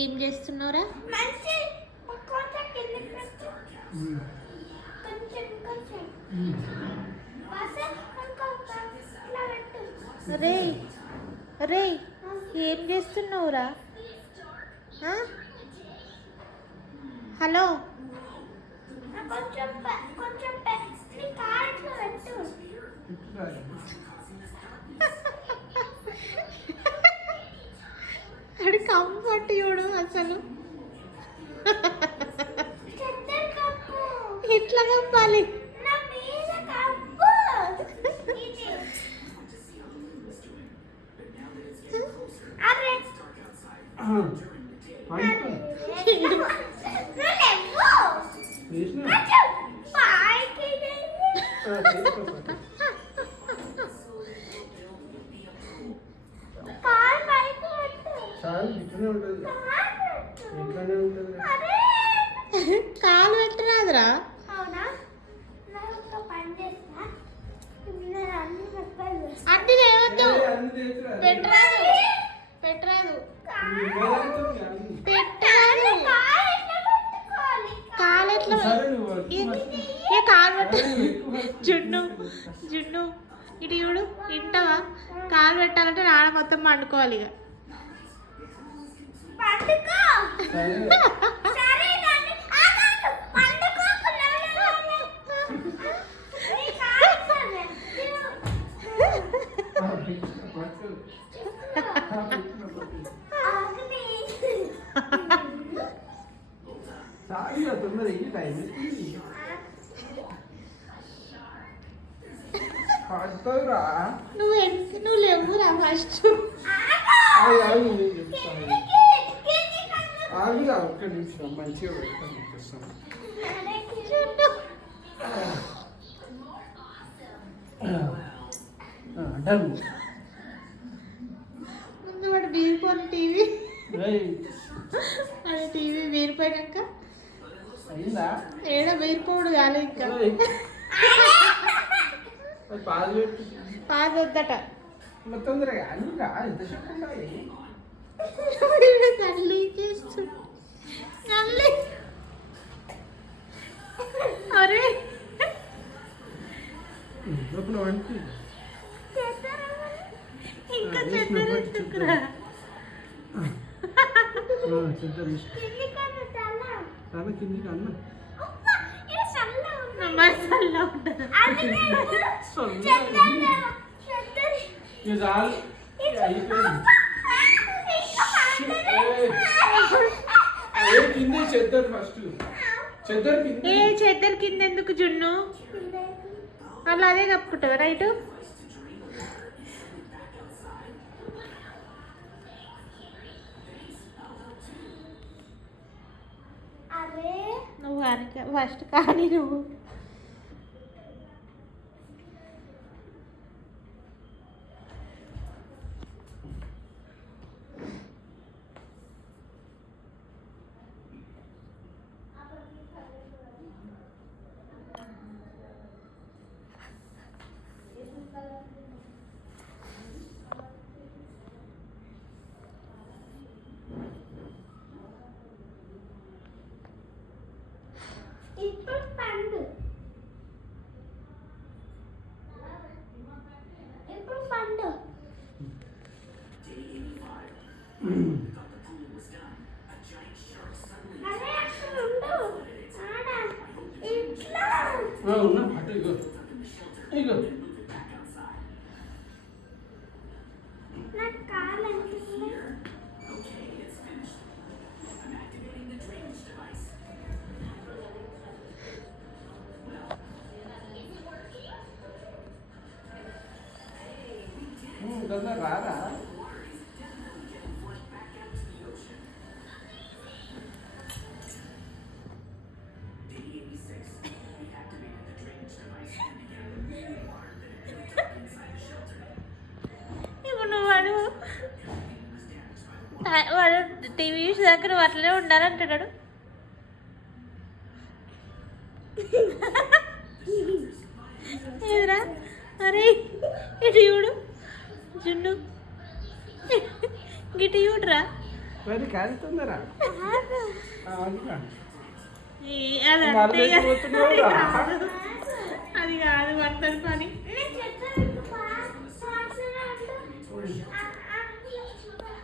ఏం చేస్తున్నావురా? రే రే ఏం చేస్తున్నావురా? హలో అడి కంఫర్ట్ చూడు అసలు ఎట్లా కప్పాలి? కాలు పెట్టరాదురా. అంటే ఏమద్దు, పెట్టరాదు పెట్టరాదు పెట్టరాదు. కాలు ఎట్లా ఏ కాలు పెట్ట జున్ను జున్ను ఇటు చూడు. ఇంటవా? కాలు పెట్టాలంటే నాన్న మొత్తం పండుకోవాలి. ఇక నువ్వు లేవురా ఫస్ట్. ఒక్క నిమిషం మంచిగా ముందు వాడు బీరిపోయిన టీవీ, అది టీవీ బీరిపోయినాక ఏడా బీరిపోడు కాలే. ఇంకా పాదు వద్దట. తొందరగా తల్లి చేస్తు అరే ఇంకా చెద్దరా కిందికి అన్న చెద్దరు కింద ఎందుకు జున్ను? వాళ్ళు అదే కప్పుకుంటావు రైట్. నువ్వు ఫస్ట్ కానీ నువ్వు రారా వాడు టీవీ చూసి దగ్గర అట్లనే ఉండాలంటున్నాడు. ఏదిరా? అరే ఇటు చూడు జున్ను, గిటు చూడరా. మరి కాదు తొందర అది అంతే మళ్ళీ పోతున్నావురా? కాదు.